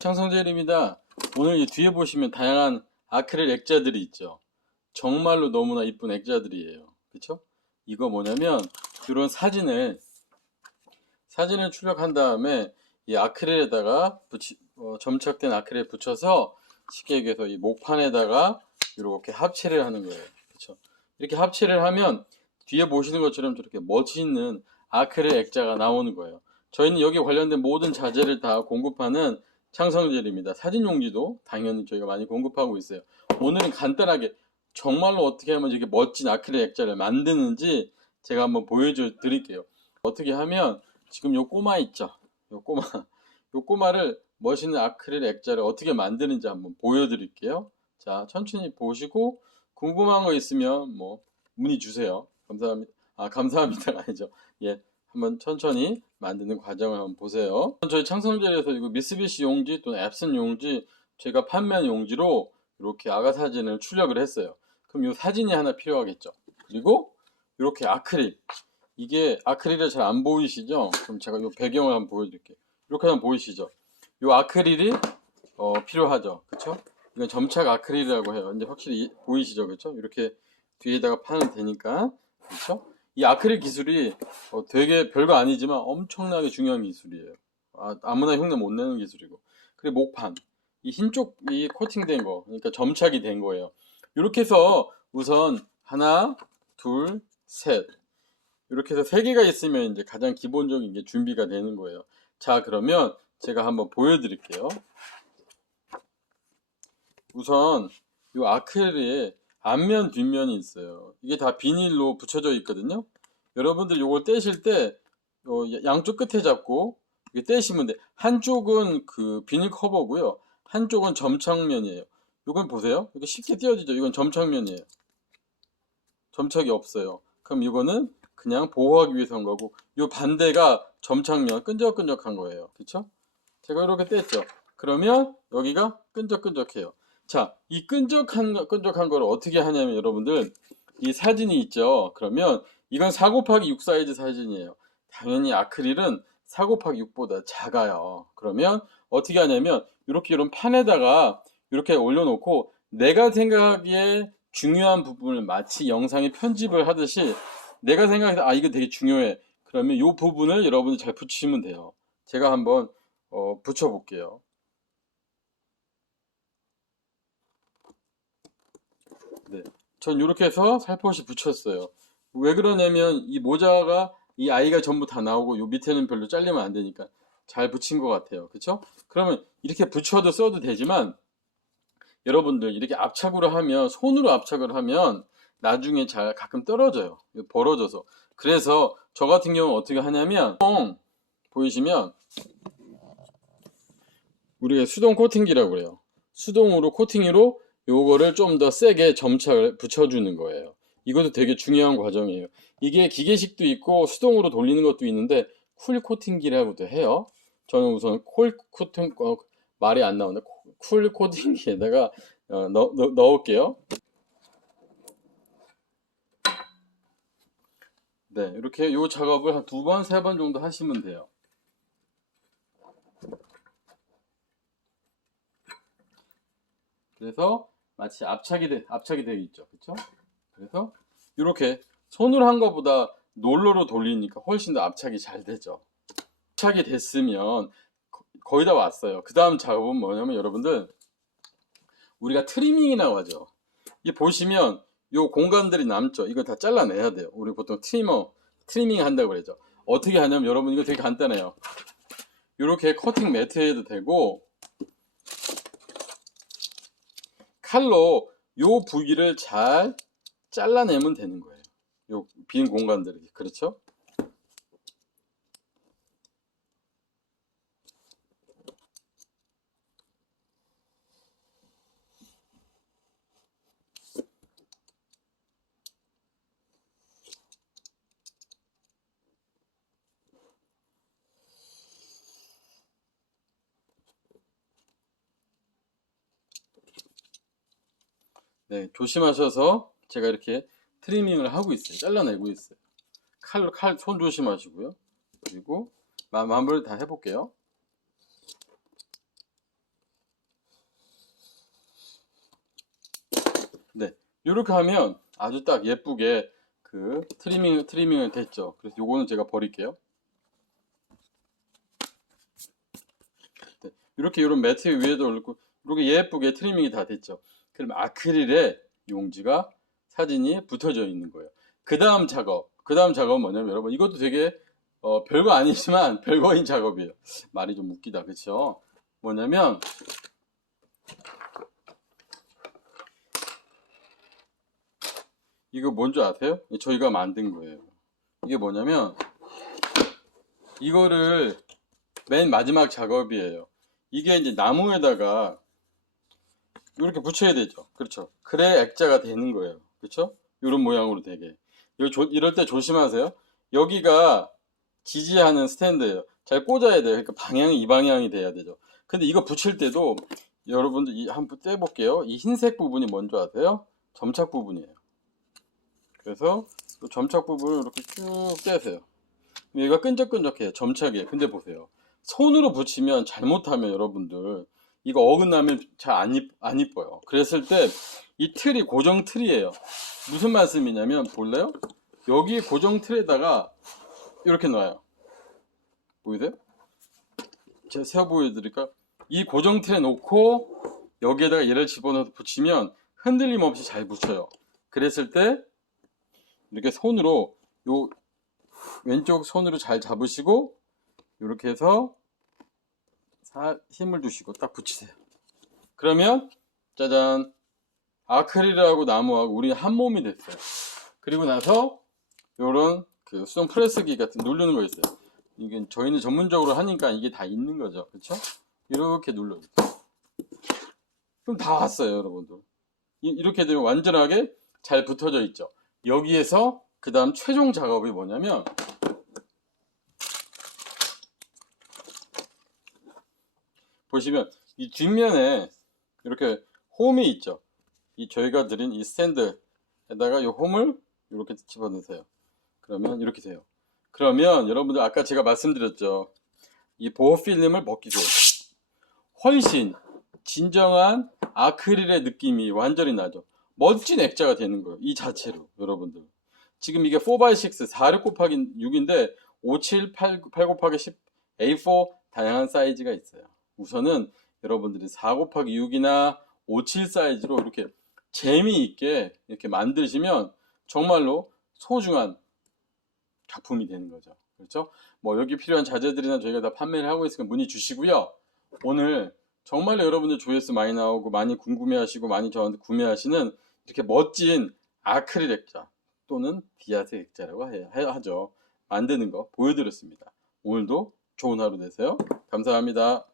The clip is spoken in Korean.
창성재일입니다. 오늘 이 뒤에 보시면 다양한 아크릴 액자들이 있죠. 정말로 너무나 이쁜 액자들이에요. 그쵸? 이거 뭐냐면 이런 사진을 사진을 출력한 다음에 이 아크릴에다가 붙이, 어, 점착된 아크릴에 붙여서 쉽게 얘기해서 이 목판에다가 이렇게 합체를 하는 거예요. 그쵸? 이렇게 합체를 하면 뒤에 보시는 것처럼 저렇게 멋있는 아크릴 액자가 나오는 거예요. 저희는 여기 관련된 모든 자재를 다 공급하는 창성젤입니다. 사진 용지도 당연히 저희가 많이 공급하고 있어요. 오늘은 간단하게 정말로 어떻게 하면 이렇게 멋진 아크릴 액자를 만드는지 제가 한번 보여줘 드릴게요. 어떻게 하면 지금 요 꼬마 있죠? 요 꼬마. 요 꼬마를 멋있는 아크릴 액자를 어떻게 만드는지 한번 보여드릴게요. 자, 천천히 보시고 궁금한 거 있으면 뭐 문의 주세요. 감사합니다. 아, 감사합니다가 아니죠. 예. 한번 천천히 만드는 과정을 한번 보세요. 저희 창성젤에서 이거 미쓰비시 용지 또는 앱슨 용지 제가 판매한 용지로 이렇게 아가 사진을 출력을 했어요. 그럼 이 사진이 하나 필요하겠죠. 그리고 이렇게 아크릴 이게 아크릴이 잘 안 보이시죠? 그럼 제가 이 배경을 한번 보여드릴게요. 이렇게 하면 보이시죠? 이 아크릴이 어, 필요하죠. 그쵸? 이건 점착 아크릴이라고 해요. 이제 확실히 보이시죠? 그쵸? 이렇게 뒤에다가 파면 되니까 그쵸? 이 아크릴 기술이 어, 되게 별거 아니지만 엄청나게 중요한 기술이에요. 아, 무나 흉내 못 내는 기술이고. 그리고 목판. 이 흰 쪽 이 코팅된 거. 그러니까 점착이 된 거예요. 이렇게 해서 우선 하나, 둘, 셋. 이렇게 해서 세 개가 있으면 이제 가장 기본적인 게 준비가 되는 거예요. 자, 그러면 제가 한번 보여드릴게요. 우선 이 아크릴에 앞면 뒷면이 있어요. 이게 다 비닐로 붙여져 있거든요. 여러분들 이걸 떼실 때 어, 양쪽 끝에 잡고 이게 떼시면 돼. 한쪽은 그 비닐 커버고요. 한쪽은 점착면이에요. 이건 보세요. 이게 쉽게 띄어지죠. 이건 점착면이에요. 점착이 없어요. 그럼 이거는 그냥 보호하기 위해서 한 거고 이 반대가 점착면 끈적끈적한 거예요. 그쵸? 제가 이렇게 뗐죠. 그러면 여기가 끈적끈적해요. 자, 이 끈적한, 끈적한 걸 어떻게 하냐면 여러분들, 이 사진이 있죠. 그러면 이건 4 곱하기 6 사이즈 사진이에요. 당연히 아크릴은 4 곱하기 6보다 작아요. 그러면 어떻게 하냐면 이렇게 이런 판에다가 이렇게 올려놓고 내가 생각하기에 중요한 부분을 마치 영상에 편집을 하듯이 내가 생각해서 아 이거 되게 중요해. 그러면 이 부분을 여러분이 잘 붙이시면 돼요. 제가 한번 어, 붙여볼게요. 네. 전 이렇게 해서 살포시 붙였어요. 왜 그러냐면 이 모자가 이 아이가 전부 다 나오고 요 밑에는 별로 잘리면 안 되니까 잘 붙인 것 같아요. 그쵸? 그러면 이렇게 붙여도 써도 되지만 여러분들 이렇게 압착으로 하면 손으로 압착을 하면 나중에 잘 가끔 떨어져요. 벌어져서. 그래서 저 같은 경우는 어떻게 하냐면 보이시면 우리가 수동 코팅기라고 그래요. 수동으로 코팅으로 요거를 좀 더 세게 점착을 붙여주는 거예요. 이것도 되게 중요한 과정이에요. 이게 기계식도 있고 수동으로 돌리는 것도 있는데 쿨 코팅기라고도 해요. 저는 우선 콜 코팅 어, 말이 안 나오네. 쿨 코팅기에다가 어, 넣, 넣, 넣을게요. 네, 이렇게 요 작업을 한 두 번, 세 번 정도 하시면 돼요. 그래서 마치 압착이 돼, 압착이 되어 있죠. 그렇죠? 그래서 이렇게 손으로 한 것보다 롤러로 돌리니까 훨씬 더 압착이 잘 되죠. 압착이 됐으면 거의 다 왔어요. 그 다음 작업은 뭐냐면 여러분들 우리가 트리밍이라고 하죠. 이 보시면 요 공간들이 남죠. 이거 다 잘라내야 돼요. 우리 보통 트리머 트리밍 한다고 그러죠. 어떻게 하냐면 여러분 이거 되게 간단해요. 이렇게 커팅 매트 해도 되고 칼로 요 부위를 잘 잘라내면 되는 거예요. 요 빈 공간들 그렇죠? 네, 조심하셔서 제가 이렇게 트리밍을 하고 있어요. 잘라내고 있어요. 칼, 칼, 손 조심하시고요. 그리고 마, 마무리 다 해볼게요. 네, 이렇게 하면 아주 딱 예쁘게 그 트리밍, 트리밍을 됐죠. 그래서 요거는 제가 버릴게요. 네, 이렇게 이런 매트 위에도 올리고 이렇게 예쁘게 트리밍이 다 됐죠. 그럼 아크릴에 용지가 사진이 붙어져 있는 거예요. 그 다음 작업, 그 다음 작업은 뭐냐면 여러분 이것도 되게 어, 별거 아니지만 별거인 작업이에요. 말이 좀 웃기다, 그렇죠? 뭐냐면 이거 뭔지 아세요? 저희가 만든 거예요. 이게 뭐냐면 이거를 맨 마지막 작업이에요. 이게 이제 나무에다가 이렇게 붙여야 되죠. 그렇죠. 그래 액자가 되는 거예요. 그렇죠? 이런 모양으로 되게. 조- 이럴 때 조심하세요. 여기가 지지하는 스탠드예요. 잘 꽂아야 돼요. 그러니까 방향이 이 방향이 돼야 되죠. 근데 이거 붙일 때도 여러분들 이 한번 떼볼게요. 이 흰색 부분이 뭔지 아세요? 점착 부분이에요. 그래서 이 점착 부분을 이렇게 쭉 떼세요. 얘가 끈적끈적해요. 점착이에요. 근데 보세요. 손으로 붙이면 잘못하면 여러분들 이거 어긋나면 잘 안 안 이뻐요. 그랬을 때 이 틀이 고정 틀이에요. 무슨 말씀이냐면 볼래요? 여기 고정 틀에다가 이렇게 놔요. 보이세요? 제가 세워 보여드릴까? 이 고정 틀에 놓고 여기에다가 얘를 집어넣어서 붙이면 흔들림 없이 잘 붙여요. 그랬을 때 이렇게 손으로 요 왼쪽 손으로 잘 잡으시고 이렇게 해서 사- 힘을 주시고 딱 붙이세요. 그러면 짜잔 아크릴하고 나무하고 우리 한 몸이 됐어요. 그리고 나서 요런 그 수동 프레스기 같은 누르는 거 있어요. 이게 저희는 전문적으로 하니까 이게 다 있는 거죠. 그렇죠? 이렇게 눌러요. 그럼 다 왔어요, 여러분들. 이- 이렇게 되면 완전하게 잘 붙어져 있죠. 여기에서 그 다음 최종 작업이 뭐냐면 보시면 이 뒷면에 이렇게 홈이 있죠. 이 저희가 드린 이 스탠드에다가 이 홈을 이렇게 집어넣으세요. 그러면 이렇게 돼요. 그러면 여러분들 아까 제가 말씀드렸죠. 이 보호 필름을 벗기세요. 훨씬 진정한 아크릴의 느낌이 완전히 나죠. 멋진 액자가 되는 거예요. 이 자체로 여러분들. 지금 이게 4x6 4 곱하기 6인데 5, 7, 8, 8 곱하기 10 A4 다양한 사이즈가 있어요. 우선은 여러분들이 4 곱하기 6이나 5, 7 사이즈로 이렇게 재미있게 이렇게 만드시면 정말로 소중한 작품이 되는 거죠. 그렇죠? 뭐 여기 필요한 자재들이나 저희가 다 판매를 하고 있으니까 문의 주시고요. 오늘 정말로 여러분들 조회수 많이 나오고 많이 궁금해하시고 많이 저한테 구매하시는 이렇게 멋진 아크릴 액자 또는 디아스 액자라고 해- 하죠. 만드는 거 보여드렸습니다. 오늘도 좋은 하루 되세요. 감사합니다.